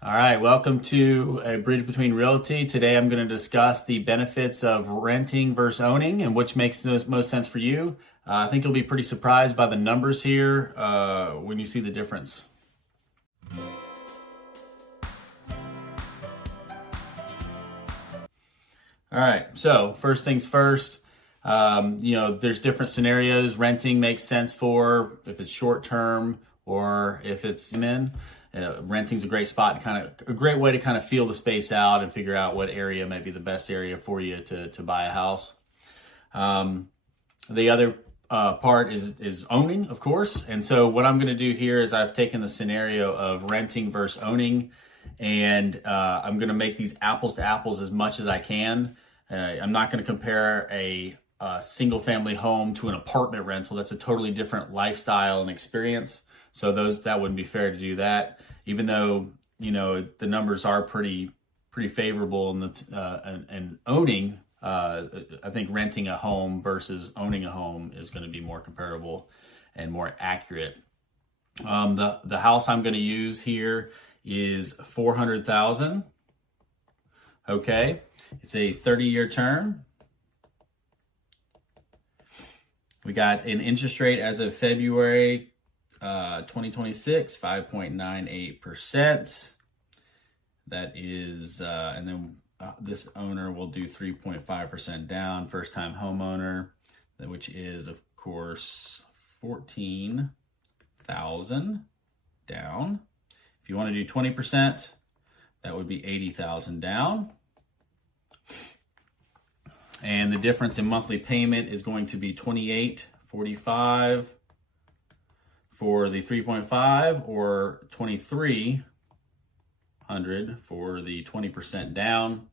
All right, welcome to A Bridge Between Realty. Today I'm going to discuss the benefits of renting versus owning and which makes the most sense for you. I think you'll be pretty surprised by the numbers here when you see the difference. All right, so first things first, there's different scenarios renting makes sense for if it's short term or if it's in. Renting's a great spot to a great way to kind of feel the space out and figure out what area may be the best area for you to buy a house. The other part is owning, of course. And so what I'm going to do here is I've taken the scenario of renting versus owning, and I'm going to make these apples to apples as much as I can. I'm not going to compare a single family home to an apartment rental. That's a totally different lifestyle and experience. So that wouldn't be fair to do that, even though, the numbers are pretty favorable and owning. I think renting a home versus owning a home is going to be more comparable and more accurate. The house I'm going to use here is $400,000. Okay, it's a 30-year term. We got an interest rate as of February 2026, 5.98%. That is, and then this owner will do 3.5% down, first time homeowner, which is of course 14,000 down. If you want to do 20%, that would be 80,000 down. And the difference in monthly payment is going to be $28.45 for the 3.5 or $2,300 for the 20% down.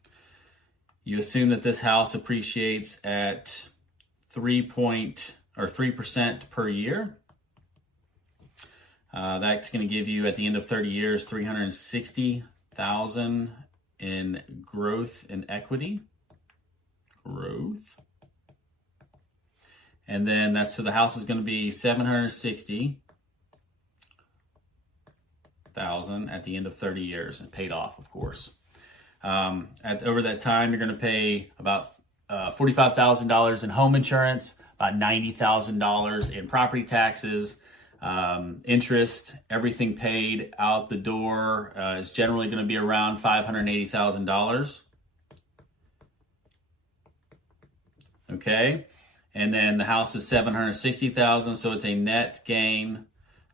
You assume that this house appreciates at 3% per year. That's going to give you at the end of 30 years $360,000 in growth in equity. And then so the house is going to be $760,000 at the end of 30 years and paid off, of course. Over that time, you're going to pay about $45,000 in home insurance, about $90,000 in property taxes, interest. Everything paid out the door is generally going to be around $580,000. Okay, and then the house is $760,000, so it's a net gain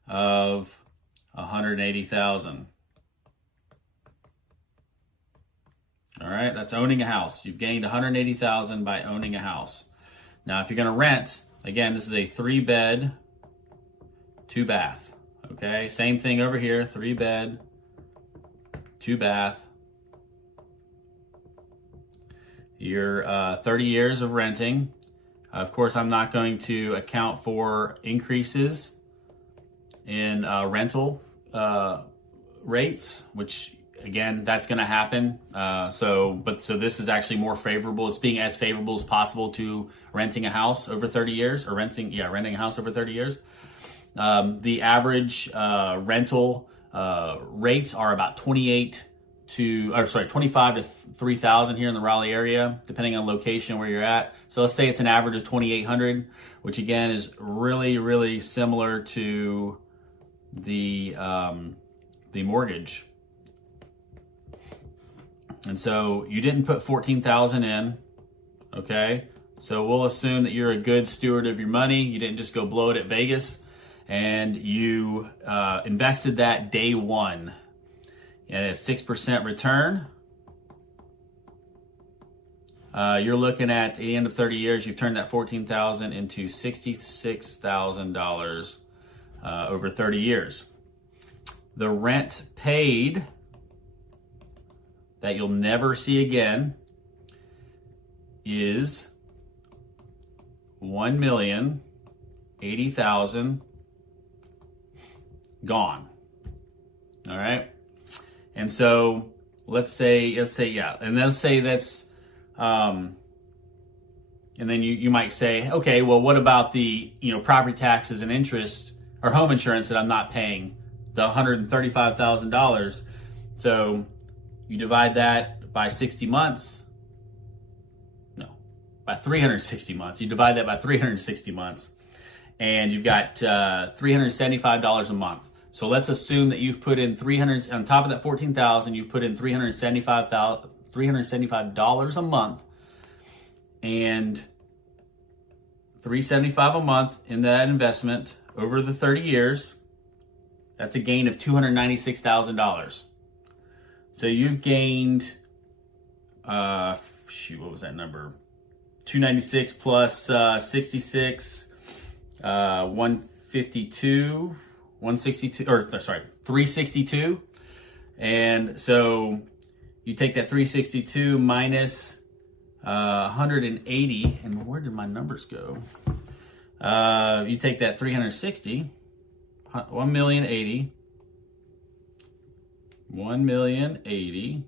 of $180,000. All right, that's owning a house. You've gained $180,000 by owning a house. Now, if you're going to rent, again, this is a 3-bed, 2-bath. Okay, same thing over here, 3-bed, 2-bath. Your 30 years of renting. Of course, I'm not going to account for increases in rental rates, which again, that's going to happen. So this is actually more favorable. It's being as favorable as possible to renting a house over 30 years or renting a house over 30 years. The average rental rates are about 25 to 3,000 here in the Raleigh area, depending on location where you're at. So let's say it's an average of 2,800, which again is really, really similar to the mortgage. And so you didn't put 14,000 in, okay? So we'll assume that you're a good steward of your money. You didn't just go blow it at Vegas, and you invested that day one at a 6% return. You're looking at the end of 30 years, you've turned that $14,000 into $66,000 over 30 years. The rent paid that you'll never see again is $1,080,000 gone. All right. And so let's say that's, and then you might say, okay, well, what about the, property taxes and interest or home insurance that I'm not paying, the $135,000? So you divide that by 60 months, no, by 360 months. You divide that by 360 months, and you've got $375 a month. So let's assume that you've put in 300, on top of that 14,000, you've put in $375 a month, and $375 a month in that investment over the 30 years. That's a gain of $296,000. So you've gained, what was that number? 296 plus 66, 152, 162, or sorry, 362. And so you take that 362 minus 180, and where did my numbers go? You take that 360, 1,080,000, 1,080,000.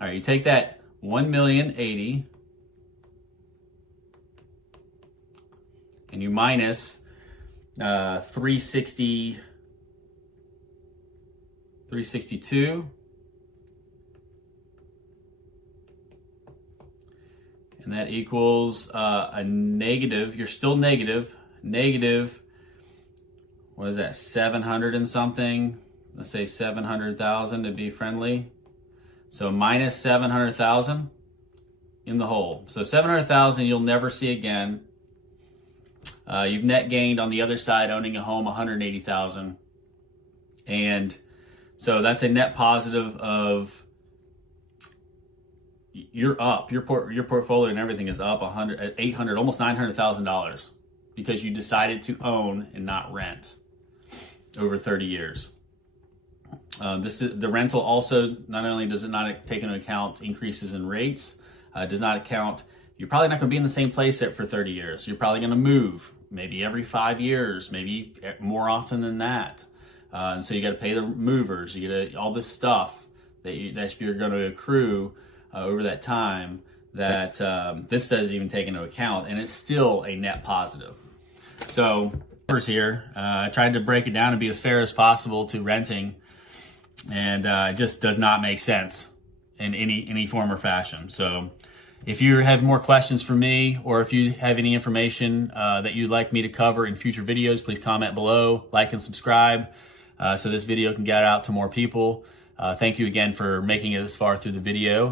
All right, you take that 1,080,000 and you minus 362, and that equals a negative. You're still negative, what is that, 700 and something? Let's say 700,000 to be friendly. So minus 700,000 in the hole. So 700,000 you'll never see again. You've net gained on the other side owning a home 180,000, and so that's a net positive of, you're up. Your portfolio and everything is up 100, 800, almost $900,000 because you decided to own and not rent over 30 years. The rental also, not only does it not take into account increases in rates, does not account, you're probably not going to be in the same place for 30 years. You're probably going to move maybe every 5 years, maybe more often than that. And so you got to pay the movers, you get all this stuff that you're going to accrue over that time that this doesn't even take into account, and it's still a net positive. So here, I tried to break it down and be as fair as possible to renting, and it just does not make sense in any form or fashion. So if you have more questions for me, or if you have any information that you'd like me to cover in future videos, please comment below, like and subscribe, so this video can get out to more people. Thank you again for making it this far through the video.